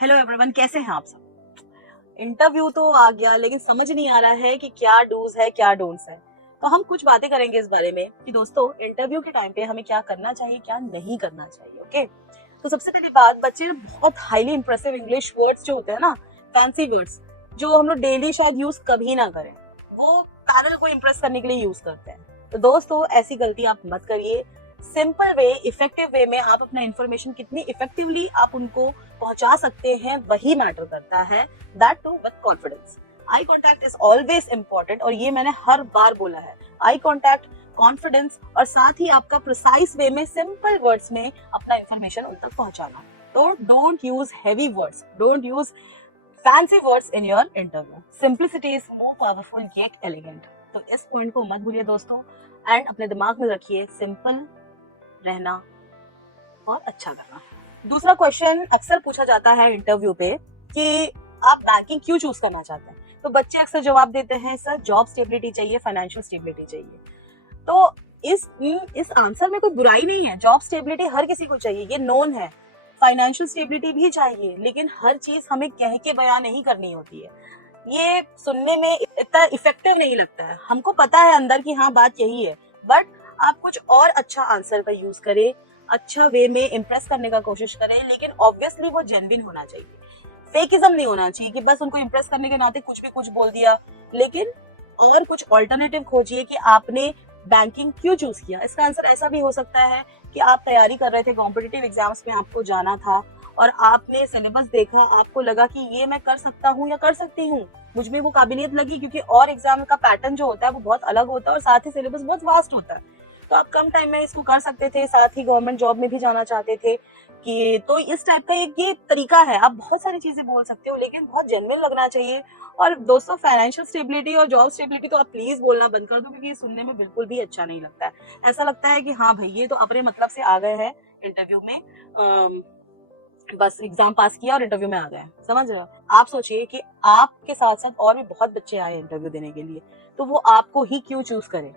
Hello everyone, कैसे हैं आप सब। इंटरव्यू तो आ गया, लेकिन समझ नहीं आ रहा है कि क्या डूज है क्या डोंट्स है। तो हम कुछ बातें करेंगे इस बारे में कि दोस्तों इंटरव्यू के टाइम पे हमें क्या करना चाहिए क्या नहीं करना चाहिए। ओके, तो सबसे पहली बात, बच्चे बहुत हाईली इंप्रेसिव इंग्लिश वर्ड्स जो होते हैं ना, फैंसी वर्ड्स, जो हम लोग डेली शायद यूज कभी ना करें, वो पैनल को इम्प्रेस करने के लिए यूज करते हैं। तो दोस्तों ऐसी गलती आप मत करिए। सिंपल वे, इफेक्टिव वे में आप अपना इंफॉर्मेशन कितनी इफेक्टिवली आप उनको पहुंचा सकते हैं वही मैटर करता है, that to with confidence. Eye contact is always important, और ये मैंने हर बार बोला है। आई कॉन्टैक्ट, कॉन्फिडेंस, और साथ ही आपका प्रिसाइज वे में सिंपल वर्ड्स में अपना इंफॉर्मेशन उन तक पहुंचाना। तो don't use heavy words, don't use fancy words in your interview. Simplicity is more powerful yet elegant. तो इस पॉइंट को मत भूलिए दोस्तों, एंड अपने दिमाग में रखिए, सिंपल रहना और अच्छा करना। दूसरा क्वेश्चन अक्सर पूछा जाता है इंटरव्यू पे कि आप बैंकिंग क्यों चूज करना चाहते हैं। तो बच्चे अक्सर जवाब देते हैं, सर जॉब स्टेबिलिटी चाहिए, फाइनेंशियल स्टेबिलिटी चाहिए। तो इस आंसर में कोई बुराई नहीं है। जॉब स्टेबिलिटी हर किसी को चाहिए, ये नोन है। फाइनेंशियल स्टेबिलिटी भी चाहिए, लेकिन हर चीज हमें कह के बयान नहीं करनी होती है। ये सुनने में इतना इफेक्टिव नहीं लगता है। हमको पता है अंदर की हाँ बात यही है, बट आप कुछ और अच्छा आंसर का यूज करें, अच्छा वे में इम्प्रेस करने का कोशिश करें, लेकिन ऑब्वियसली वो जेन्युइन होना चाहिए। फेकिज्म नहीं होना चाहिए कि बस उनको इम्प्रेस करने के नाते कुछ भी कुछ बोल दिया। लेकिन और कुछ ऑल्टरनेटिव खोजिए कि आपने बैंकिंग क्यों चूज किया। इसका आंसर ऐसा भी हो सकता है कि आप तैयारी कर रहे थे, कॉम्पिटिटिव एग्जाम्स में आपको जाना था, और आपने सिलेबस देखा, आपको लगा कि ये मैं कर सकता हूँ या कर सकती हूँ, मुझ में वो काबिलियत लगी, क्योंकि और एग्जाम का पैटर्न जो होता है वो बहुत अलग होता है और साथ ही सिलेबस बहुत वास्ट होता है। तो आप कम टाइम में इसको कर सकते थे, साथ ही गवर्नमेंट जॉब में भी जाना चाहते थे कि, तो इस टाइप का एक ये तरीका है। आप बहुत सारी चीजें बोल सकते हो, लेकिन बहुत जेन्युइन लगना चाहिए। और दोस्तों फाइनेंशियल स्टेबिलिटी और जॉब स्टेबिलिटी तो आप प्लीज बोलना बंद कर दो, क्योंकि ये सुनने में बिल्कुल भी अच्छा नहीं लगता है। ऐसा लगता है कि हाँ भाई ये तो अपने मतलब से आ गए हैं इंटरव्यू में, बस एग्जाम पास किया और इंटरव्यू में आ गए। समझ रहे हो। आप सोचिए कि आपके साथ साथ और भी बहुत बच्चे आए इंटरव्यू देने के लिए, तो वो आपको ही क्यों चूज करें।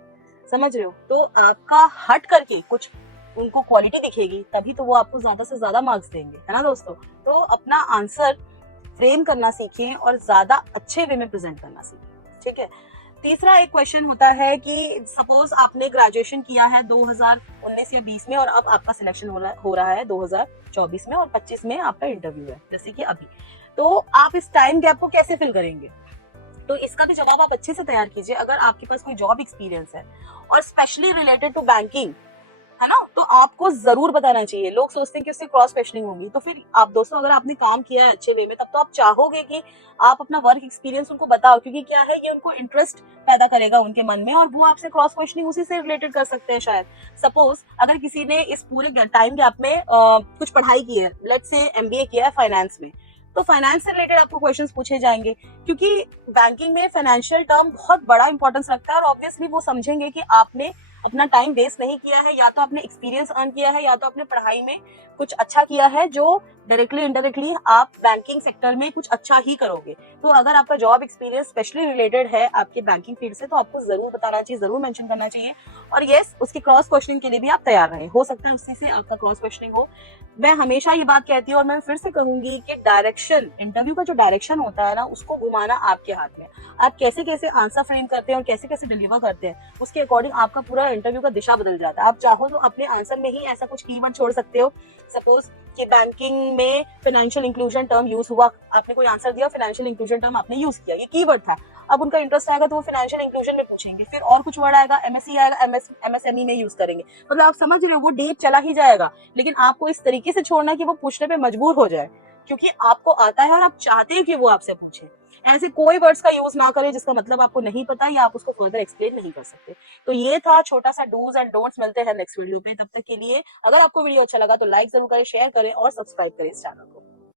समझ रहे हो। तो आपका हट करके कुछ उनको क्वालिटी दिखेगी, तभी तो वो आपको ज्यादा से ज्यादा मार्क्स देंगे, है ना दोस्तों। तो अपना आंसर फ्रेम करना सीखिए और ज्यादा अच्छे वे में प्रेजेंट करना सीखिए। ठीक है। तीसरा एक क्वेश्चन होता है कि सपोज आपने ग्रेजुएशन किया है 2019 या 20 में, और अब आपका सिलेक्शन हो रहा है 2024 में, और 25 में आपका इंटरव्यू है, जैसे कि अभी। तो आप इस टाइम गैप को कैसे फिल करेंगे। तो इसका भी जवाब आप अच्छे से तैयार कीजिए। अगर आपके पास कोई जॉब एक्सपीरियंस है और स्पेशली रिलेटेड टू बैंकिंग, है ना, तो आपको जरूर बताना चाहिए। लोग सोचते हैं कि उससे क्रॉस क्वेश्चनिंग होगी, तो फिर आप दोस्तों अगर आपने काम किया है अच्छे वे में, तब तो आप चाहोगे कि आप अपना वर्क एक्सपीरियंस उनको बताओ, क्योंकि क्या है, ये उनको इंटरेस्ट पैदा करेगा उनके मन में, और वो आपसे क्रॉस क्वेश्चनिंग उसी से रिलेटेड कर सकते हैं शायद। सपोज अगर किसी ने इस पूरे टाइम गैप में कुछ पढ़ाई की है, लेट्स से एमबीए किया है फाइनेंस में, तो फाइनेंस से रिलेटेड आपको क्वेश्चंस पूछे जाएंगे, क्योंकि बैंकिंग में फाइनेंशियल टर्म बहुत बड़ा इंपॉर्टेंस रखता है, और ऑब्वियसली वो समझेंगे कि आपने अपना टाइम वेस्ट नहीं किया है, या तो आपने एक्सपीरियंस अर्न किया है, या तो आपने पढ़ाई में कुछ अच्छा किया है, जो डायरेक्टली इनडायरेक्टली आप बैंकिंग सेक्टर में कुछ अच्छा ही करोगे। तो अगर आपका जॉब एक्सपीरियंस स्पेशली रिलेटेड है आपके बैंकिंग फील्ड से, तो आपको जरूर बताना चाहिए, जरूर मेंशन करना चाहिए। और यस, उसकी क्रॉस क्वेश्चनिंग के लिए भी आप तैयार रहें, हो सकता है उसी से आपका क्रॉस क्वेश्चनिंग हो। मैं हमेशा ये बात कहती हूँ और मैं फिर से कहूंगी कि डायरेक्शन, इंटरव्यू का जो डायरेक्शन होता है ना, उसको घुमाना आपके हाथ में। आप कैसे कैसे आंसर फ्रेम करते हैं और कैसे कैसे डिलीवर करते हैं, उसके अकॉर्डिंग आपका पूरा इंटरव्यू का दिशा बदल जाता है। आप चाहो तो अपने आंसर में ही ऐसा कुछ कीवर्ड छोड़ सकते हो। सपोज कि बैंकिंग में फाइनेंशियल इंक्लूजन टर्म यूज हुआ, आपने कोई आंसर दिया, फाइनेंशियल इंक्लूजन टर्म आपने यूज किया, ये कीवर्ड था। अब उनका इंटरेस्ट आएगा तो वो फाइनेंशियल इंक्लूजन में पूछेंगे, फिर और कुछ वर्ड आएगा, एमएससी आएगा, एमएसएमई में यूज करेंगे। मतलब आप समझ रहे हो, वो डीप चला ही जाएगा, लेकिन आपको इस तरीके से छोड़ना कि वो पूछने पे मजबूर हो जाए, क्योंकि आपको आता है और आप चाहते हैं कि वो आपसे पूछे। ऐसे कोई वर्ड्स का यूज ना करें जिसका मतलब आपको नहीं पता या आप उसको फर्दर एक्सप्लेन नहीं कर सकते। तो ये था छोटा सा डूज एंड डोंट्स। मिलते हैं नेक्स्ट वीडियो पे, तब तक के लिए अगर आपको वीडियो अच्छा लगा तो लाइक जरूर करें, शेयर करें और सब्सक्राइब करें इस चैनल को।